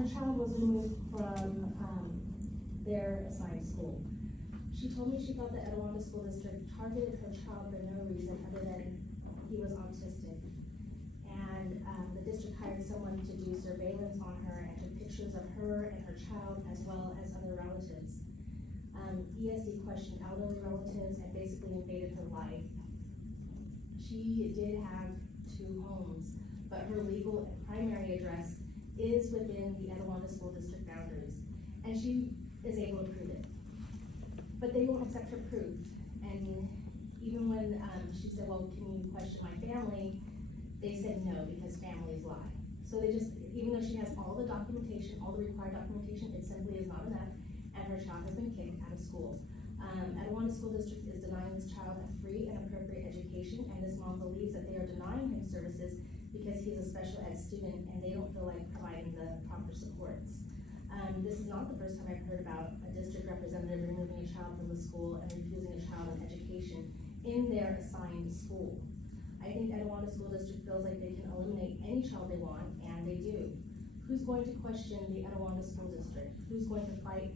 her child was removed from their assigned school. She told me she thought the Etiwanda School District targeted her child for no reason other than he was autistic. And the district hired someone to do surveillance on her and took pictures of her and her child as well as other relatives. ESD questioned elderly relatives and basically invaded her life. She did have 2 homes, but her legal and primary address is within the Etiwanda School District boundaries, and she is able to prove it. But they won't accept her proof, and even when she said, well, can you question my family, they said no, because families lie. So they just, even though she has all the documentation, all the required documentation, it simply is not enough, and her child has been kicked out of school. Etiwanda School District is denying this child a free and appropriate education, and this mom believes that they are denying him services because he's a special ed student and they don't feel like providing the proper supports. This is not the first time I've heard about a district representative removing a child from the school and refusing a child an education in their assigned school. I think Etiwanda School District feels like they can eliminate any child they want, and they do. Who's going to question the Etiwanda School District? Who's going to fight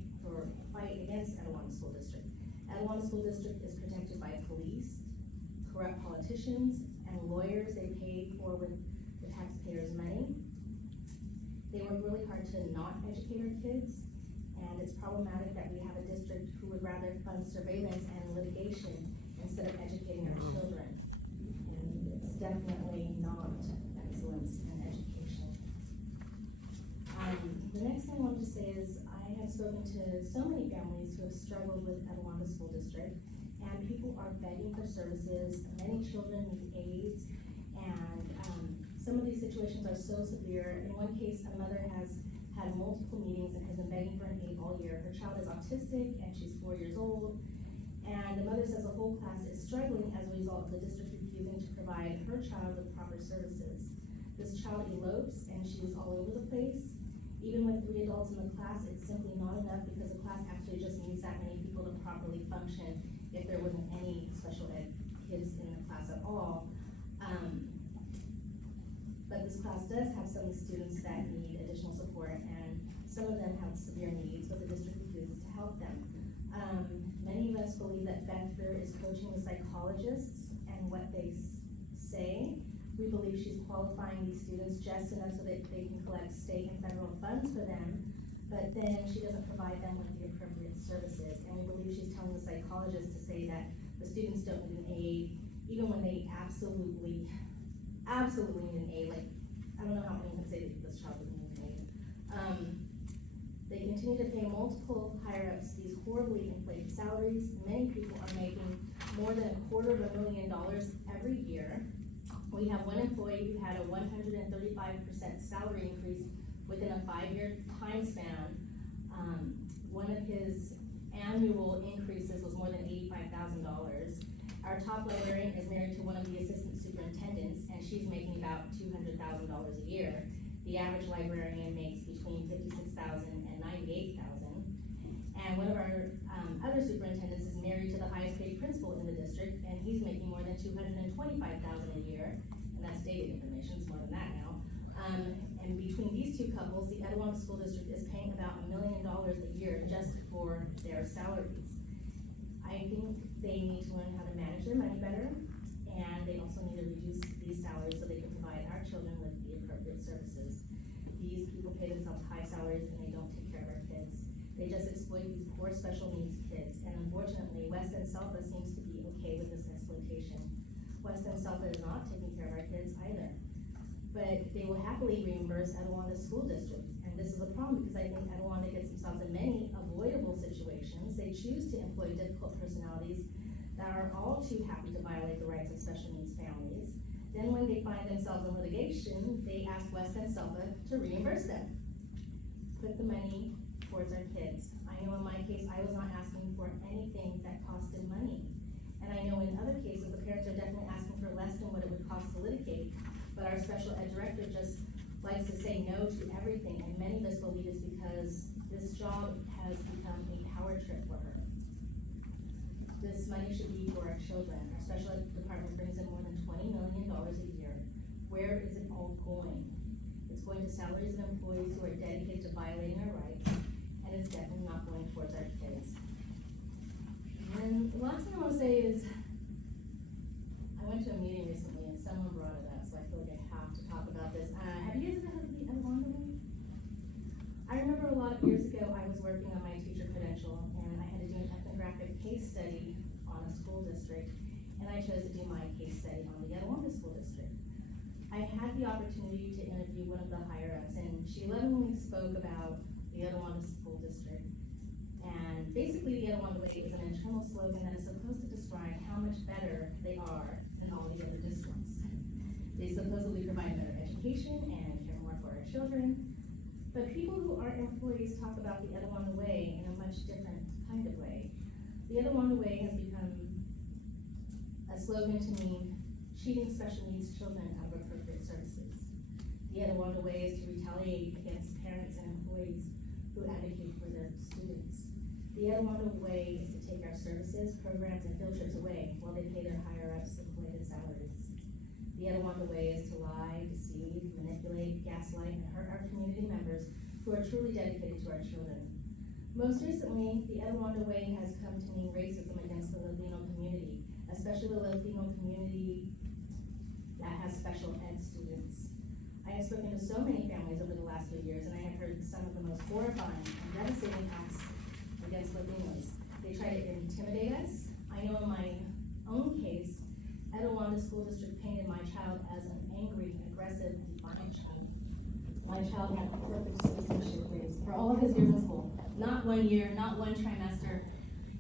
against Etiwanda School District? Etiwanda School District is protected by police, corrupt politicians, and lawyers they pay for with the taxpayers' money. They work really hard to not educate our kids, and it's problematic that we have a district who would rather fund surveillance and litigation instead of educating our children. And it's definitely not excellence in education. The next thing I want to say is I have spoken to so many families who have struggled with Etiwanda School District, and people are begging for services. Many children need aids, and some of these situations are so severe. In one case, a mother has had multiple meetings and has been begging for an aid all year. Her child is autistic and she's 4 years old, and the mother says the whole class is struggling as a result of the district refusing to provide her child with proper services. This child elopes and she's all over the place. Even with 3 adults in the class, it's simply not enough because the class actually just needs that many people to properly function if there wasn't any special ed kids in the class at all. But this class does have some students that need additional support, and some of them have severe needs, but the district refuses to help them. Many of us believe that Beth Greer is coaching the psychologists and what they say. We believe she's qualifying these students just enough so that they can collect state and federal funds for them, but then she doesn't provide them with the appropriate services. And we believe she's telling the psychologists to say that the students don't need an aid, even when they absolutely need an aid. Like, I don't know how anyone can say that this child doesn't need an aid. They continue to pay multiple higher-ups these horribly inflated salaries. Many people are making more than $250,000 every year. We have one employee who had a 135% salary increase within a 5-year time span. One of his annual increases was more than $85,000. Our top librarian is married to one of the assistant superintendents, and she's making about $200,000 a year. The average librarian makes between $56,000 and $98,000. And one of our other superintendents is married to the highest paid principal in the district, and he's making more than $225,000 a year, and that's dated information, it's more than that now. And between these 2 couples, the Etiwanda School District is paying about $1 million a year just for their salaries. I think they need to learn how to manage their money better, and they also need to reduce these salaries so they can provide our children with the appropriate services. These people pay themselves high salaries and they don't take care of our kids. They just exploit these poor special needs kids, and unfortunately, West End Selfa seems to be okay with this exploitation. West End Selfa is not taking care of our kids either, but they will happily reimburse Etiwanda School District, and this is a problem because I think Etiwanda gets themselves in many avoidable situations. They choose to employ difficult personalities that are all too happy to violate the rights of special needs families. Then when they find themselves in litigation, they ask West End Selfa to reimburse them. Put the money towards our kids. I know in my case, I was not asking for anything that costed money. And I know in other cases, the parents are definitely asking for less than what it would cost to litigate, but our special ed director just likes to say no to everything, and many of us believe it's because this job has become a power trip for her. This money should be for our children. Our special ed department brings in more than $20 million a year. Where is it all going? It's going to salaries of employees who are dedicated to to say is, I went to a meeting recently and someone brought it up, so I feel like I have to talk about this. Have you guys ever heard of the Etiwanda Way? I remember a lot of years ago, I was working on my teacher credential, and I had to do an ethnographic case study on a school district, and I chose to do my case study on the Etiwanda School District. I had the opportunity to interview one of the higher-ups, and she lovingly spoke about the Etiwanda School District. And basically, the Etiwanda Way is an internal slogan that is supposed to describe how much better they are than all the other districts. They supposedly provide better education and care more for our children. But people who aren't employees talk about the Etiwanda Way in a much different kind of way. The Etiwanda Way has become a slogan to mean cheating special needs children out of appropriate services. The Etiwanda Way is to retaliate against parents and employees who advocate for their students. The Etiwanda Way is to take our services, programs, and field trips away while they pay their higher-ups inflated salaries. The Etiwanda Way is to lie, deceive, manipulate, gaslight, and hurt our community members who are truly dedicated to our children. Most recently, the Etiwanda Way has come to mean racism against the Latino community, especially the Latino community that has special ed students. I have spoken to so many families over the last few years, and I have heard some of the most horrifying and devastating acts against Latinos. They try to intimidate us. I know in my own case, Etiwanda School District painted my child as an angry, aggressive, and defiant child. My child had perfect citizenship grades for all of his years in school. Not 1 year, not one trimester.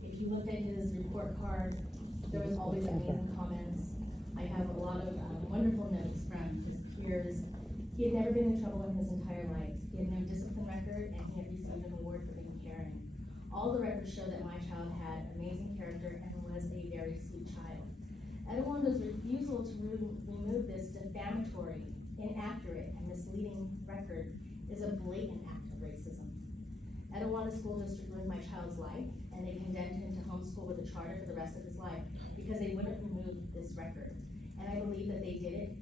If you looked at his report card, there was always amazing comments. I have a lot of wonderful notes from his peers. He had never been in trouble in his entire life. He had no discipline record, and he had received an award for being caring. All the records show that my child had amazing character and was a very sweet child. Etiwanda's refusal to remove this defamatory, inaccurate, and misleading record is a blatant act of racism. Etiwanda School District ruined my child's life, and they condemned him to homeschool with a charter for the rest of his life because they wouldn't remove this record. And I believe that they did it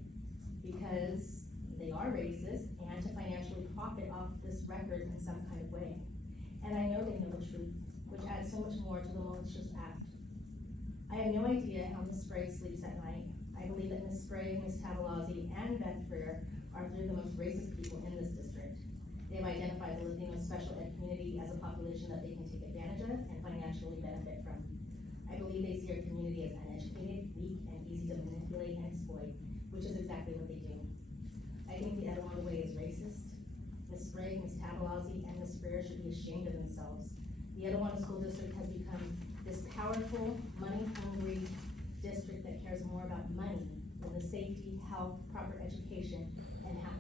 because they are racist and to financially profit off this record in some kind of way. And I know they know the truth, which adds so much more to the malicious act. I have no idea how Ms. Sprague sleeps at night. I believe that Ms. Sprague, Ms. Tabalazzi, and Beth Freer are three of the most racist people in this district. They have identified the Latino special ed community as a population that they can take advantage of and financially benefit from. I believe they see our community as uneducated, weak, and easy to manipulate and exploit, which is exactly what they do. I think the Etiwanda Way is racist. Ms. Sprague, Ms. Tabalazzi, and Ms. Freer should be ashamed of themselves. The Etiwanda School District has become this powerful, money-hungry district that cares more about money than the safety, health, proper education, and how